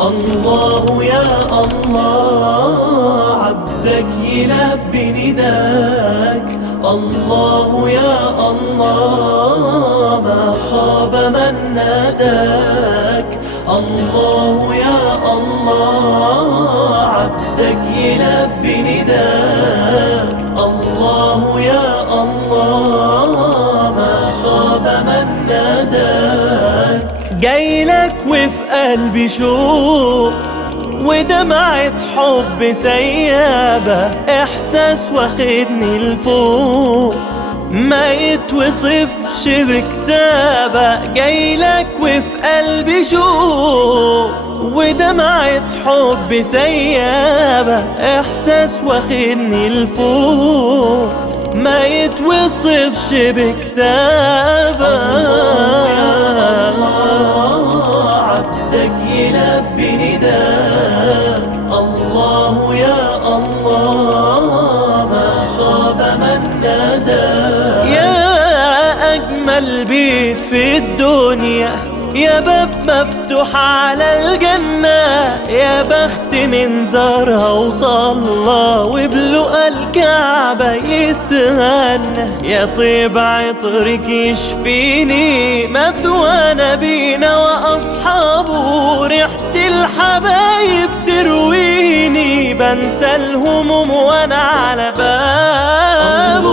الله يا الله عبدك يلبي نداك. الله يا الله ما خاب من ناداك. الله يا الله عبدك يلبي نداك. الله يا الله ما خاب من ناداك. جايلك وفي قلبي شوق ودمعة حب سيابة، إحساس واخدني لفوق ما يتوصفش بكتابة. جايلك وفي قلبي شوق ودمعة حب سيابة، إحساس واخدني لفوق ما يتوصفش بكتابة. عبدك يلبي نداك. الله يا الله ما خاب من ناداك. يا أجمل بيت في الدنيا، يا باب مفتوح على الجنة، يا بخت من زارها وصلى وبلقى الكعبة يتغنى. يا طيب عطرك يشفيني مثوى نبينا وأصحابه، ريحة الحبايب ترويني بنسى الهموم وأنا على بابه.